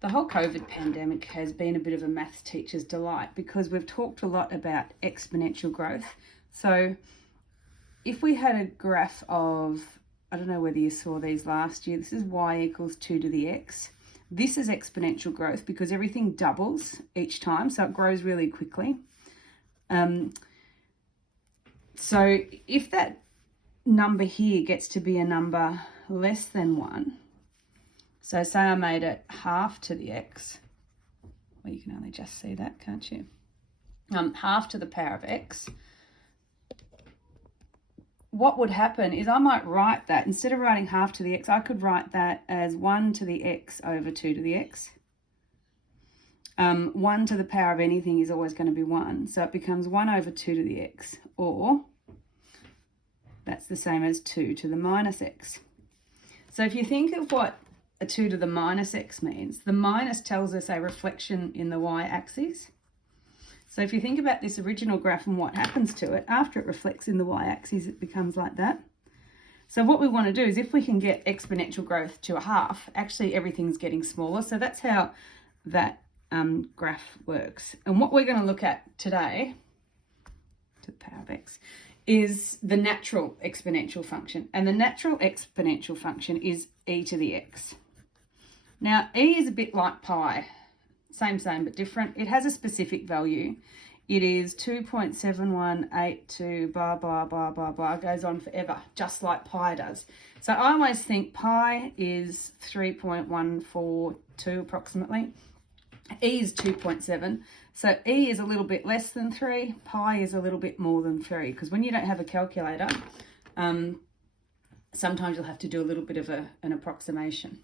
The whole COVID pandemic has been a bit of a maths teacher's delight because we've talked a lot about exponential growth. So if we had a graph of, I don't know whether you saw these last year, this is y equals 2 to the x. This is exponential growth because everything doubles each time, so it grows really quickly. So if that number here gets to be a number less than 1, so say I made it half to the x, well, you can only just see that, can't you? Half to the power of x. What would happen is I might write that, instead of writing half to the x, I could write that as 1 to the x over 2 to the x. 1 to the power of anything is always going to be 1, so it becomes 1 over 2 to the x, or that's the same as 2 to the minus x. So if you think of what a 2 to the minus x means, the minus tells us a reflection in the y-axis. So if you think about this original graph and what happens to it, after it reflects in the y-axis, it becomes like that. So what we want to do is, if we can get exponential growth to a half, actually everything's getting smaller. So that's how that graph works. And what we're going to look at today, to the power of x, is the natural exponential function. And the natural exponential function is e to the x. Now, e is a bit like pi. Same, but different. It has a specific value. It is 2.7182, blah, blah, blah, blah, blah. It goes on forever, just like pi does. So I always think pi is 3.142 approximately. E is 2.7. So E is a little bit less than 3. Pi is a little bit more than 3. Because when you don't have a calculator, sometimes you'll have to do a little bit of an approximation.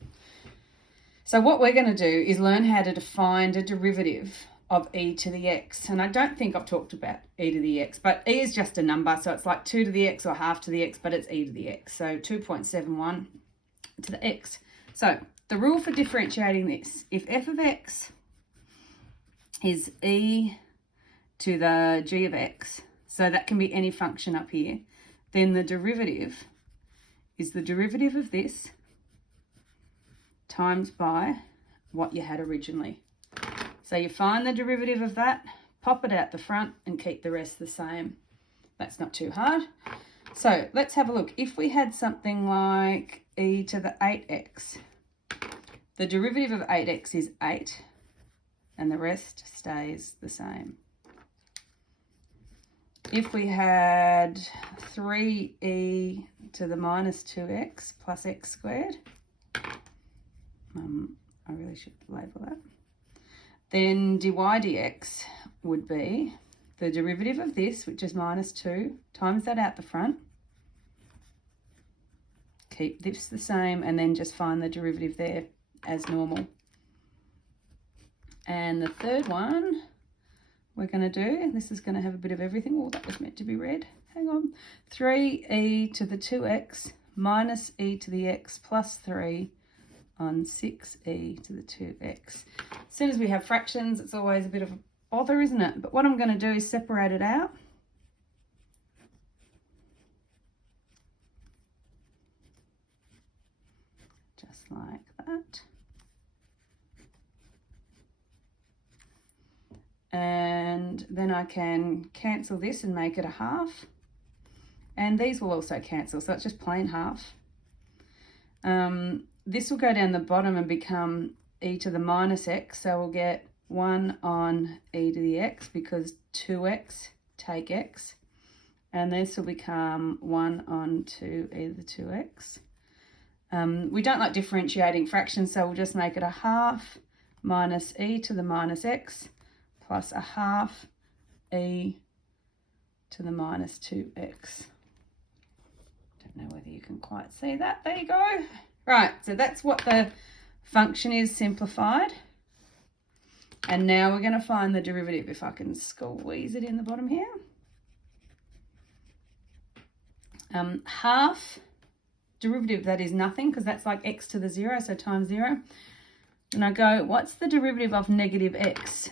So what we're going to do is learn how to define a derivative of e to the x. And I don't think I've talked about e to the x, but e is just a number. So it's like 2 to the x or half to the x, but it's e to the x. So 2.71 to the x. So the rule for differentiating this, if f of x is e to the g of x, so that can be any function up here, then the derivative is the derivative of this times by what you had originally. So you find the derivative of that, pop it out the front and keep the rest the same. That's not too hard. So let's have a look. If we had something like e to the 8x, the derivative of 8x is 8 and the rest stays the same. If we had 3e to the minus 2x plus x squared, I really should label that, then dy dx would be the derivative of this, which is minus 2, times that out the front, keep this the same, and then just find the derivative there as normal. And the third one we're going to do, this is going to have a bit of everything. Oh, that was meant to be red. Hang on. 3e to the 2x minus e to the x plus 3 on 6e to the 2x. As soon as we have fractions, it's always a bit of a bother, isn't it? But what I'm going to do is separate it out. Just like that. And then I can cancel this and make it a half. And these will also cancel, so it's just plain half. This will go down the bottom and become e to the minus x, so we'll get 1 on e to the x because 2x take x. And this will become 1 on 2e to the 2x. We don't like differentiating fractions, so we'll just make it a half minus e to the minus x plus a half e to the minus 2x. Don't know whether you can quite see that. There you go. Right, so that's what the function is simplified. And now we're going to find the derivative, if I can squeeze it in the bottom here. Half derivative, that is nothing, because that's like x to the 0, so times 0. And I go, what's the derivative of negative x?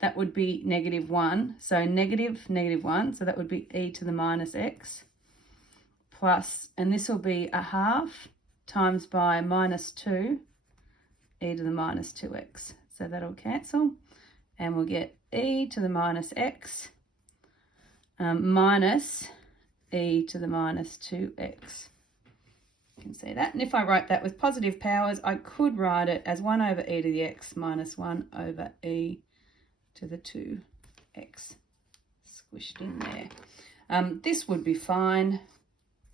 That would be negative 1. So negative 1, so that would be e to the minus x plus, and this will be a half times by minus 2 e to the minus 2x. So that'll cancel, and we'll get e to the minus x minus e to the minus 2x. You can see that. And if I write that with positive powers, I could write it as 1 over e to the x minus 1 over e to the 2x squished in there. This would be fine.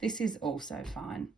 This is also fine.